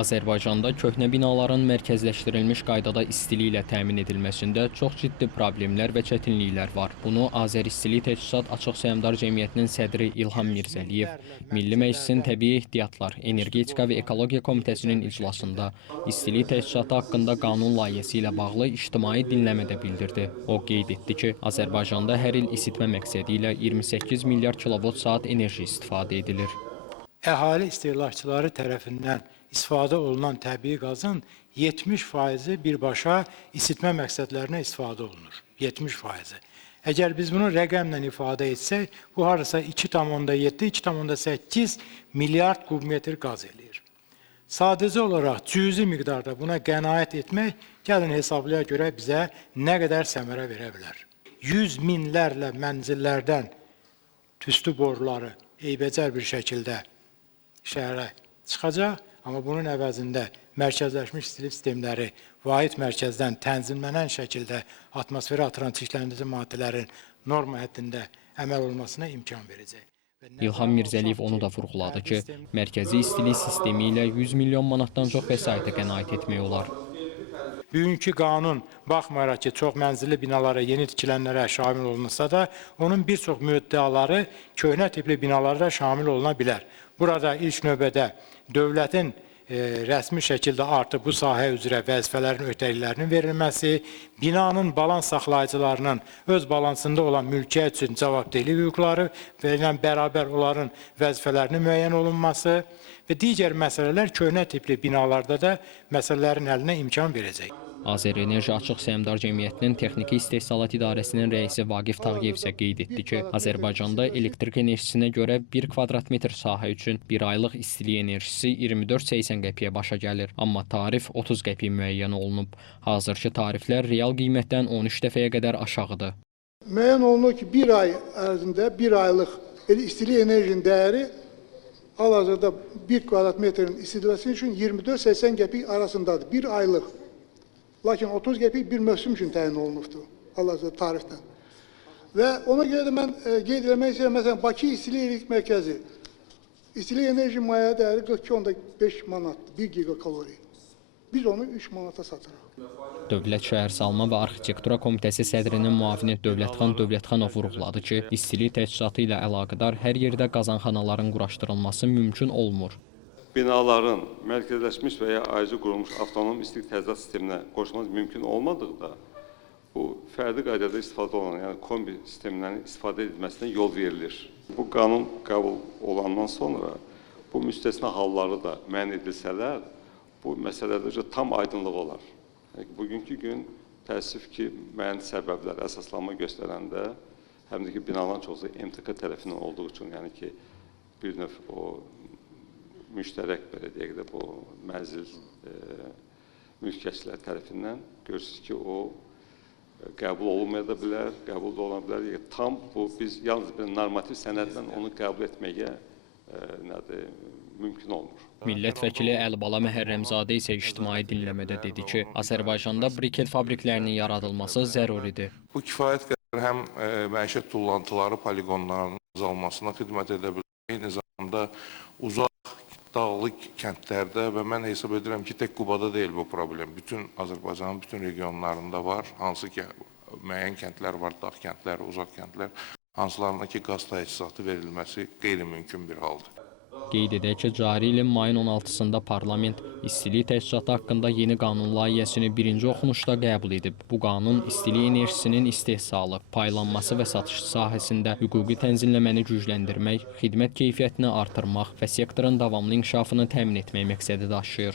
Azərbaycanda köhnə binaların mərkəzləşdirilmiş qaydada istiliklə təmin edilməsində çox ciddi problemlər və çətinliklər var. Bunu Azəristilik Təchizat Açıq Səhmdar Cəmiyyətinin sədri İlham Mirzəliyev, Milli Məclisin Təbii Ehtiyatlar, Energetika və Ekologiya Komitəsinin iclasında istilik təchizatı haqqında qanun layihəsi ilə bağlı ictimai dinləmədə bildirdi. O qeyd etdi ki, Azərbaycanda hər il isitmə məqsədi ilə 28 milyard kilovat-saat enerji istifadə edilir. Əhali istehlakçıları tərəfindən istifadə olunan təbii qazın 70%-i birbaşa isitmə məqsədlərinə istifadə olunur. 70%-i. Əgər biz bunu rəqəmlə ifadə etsək, bu harasa 2,7-2,8 milyard kubmetr qaz eləyir. Sadəcə olaraq cüzi miqdarda buna qənaət etmək, gəlin hesablaya görə bizə nə qədər səmərə verə bilər. 100 minlərlə mənzillərdən tüstü boruları eybəcər bir şəkildə şəhərə çıxacaq, amma bunun əvəzində mərkəzləşmiş istilik sistemləri vahid mərkəzdən tənzimlənən şəkildə atmosferə atılan çirkləndirici maddələrin norma həddində əməl olmasına imkan verəcək. İlham Mirzəliyev onu da vurğuladı ki, mərkəzi istilik sistemi ilə 100 milyon manatdan çox vəsaitə qənaət etmək olar. Bugünkü qanun baxmayaraq ki, çox mənzilli binalara, yeni tikilənlərə şamil olunsa da, onun bir çox müddəaları köhnə tipli binalara şamil oluna bilər. Burada ilk növbədə dövlətin rəsmi şəkildə artıq bu sahə üzrə vəzifələrin öhdəliklərinin verilməsi, binanın balans saxlayıcılarının öz balansında olan mülkiyyət üçün cavabdehlik hüquqları və ilə bərabər onların vəzifələrinin müəyyən olunması və digər məsələlər köhnə tipli binalarda da məsələlərin həlinə imkan verəcək. Azərenerji Açıq Səhmdar Cəmiyyətinin Texniki İstehsalat İdarəsinin rəisi Vaqif Tağıyev isə qeyd etdi ki, Azərbaycanda elektrik enerjisinə görə 1 kvadrat metr sahə üçün bir aylıq istilik enerjisi 24,80 qəpiyə başa gəlir. Amma tarif 30 qəpik müəyyən olunub. Hazırki tariflər real qiymətdən 13 dəfəyə qədər aşağıdır. Müəyyən olunur ki, bir ay ərzində bir aylıq istilik enerjinin dəyəri hal-hazırda 1 kvadrat metrin istifadəsi üçün 24,80 qəpik arasındadır. Bir aylıq. Lakin 30 qəpik bir mövsüm üçün təyin olunubdur, hal-hazırda tarifdən. Və ona görə də mən qeyd etmək istəyirəm, məsələn, Bakı İstilik Elektrik Mərkəzi istilik enerji maya dəyəri 42,5 manatdır, 1 gigakalori. Biz onu 3 manata satırıq. Dövlət Şəhərsalma və Arxitektura Komitəsi sədrinin müavini Dövlətxan Dövlətxanov vurğuladı ki, istilik təchizatı ilə əlaqədar hər yerdə qazanxanaların quraşdırılması mümkün olmur. Binaların mərkəzləşmiş və ya ayrıca qurulmuş avtonom istilik təchizat sisteminə qoşulması mümkün olmadıqda, bu fərdi qaydada istifadə olunan, yəni kombi sistemlərin istifadə edilməsinə yol verilir. Bu qanun qəbul olandan sonra bu müstəsna halları da müəyyən edilsələr, bu məsələdə tam aydınlıq olar. Bugünkü gün təəssüf ki, müəyyən səbəblər əsaslanma göstərəndə, həm də ki, binaların çoxu MTK tərəfindən olduğu üçün, yəni ki, bir növ o müştərək, belə deyək də, bu mənzil mülkiyyətçilər tərəfindən görürsünüz ki, o qəbul olunmaya da bilər, qəbul da ola bilər. Tam bu, biz yalnız bir normativ sənədlə onu qəbul etməyə mümkün olmur. Millət vəkili Əlibala Məhərrəmzadə isə ictimai dinləmədə dedi ki, Azərbaycanda briket fabriklərinin yaradılması zəruridir. Bu kifayət qədər həm məişət tullantıları, poligonlarının azalmasına xidmət edə bilər. Eyni zamanda uzaq dağlıq kəndlərdə və mən hesab edirəm ki, tək Qubada deyil bu problem. Bütün Azərbaycanın bütün regionlarında var. Hansı ki, müəyyən kəndlər var, dağ kəndlər, uzaq kəndlər. Hansılarına ki, qaz təchizatı verilməsi qeyri-mümkün bir haldır. Qeyd edək ki, cari ilin mayın 16-sında parlament istilik təchizatı haqqında yeni qanun layihəsini birinci oxunuşda qəbul edib. Bu qanun istilik enerjisinin istehsalı, paylanması və satışı sahəsində hüquqi tənzimləməni gücləndirmək, xidmət keyfiyyətini artırmaq və sektorun davamlı inkişafını təmin etmək məqsədi daşıyır.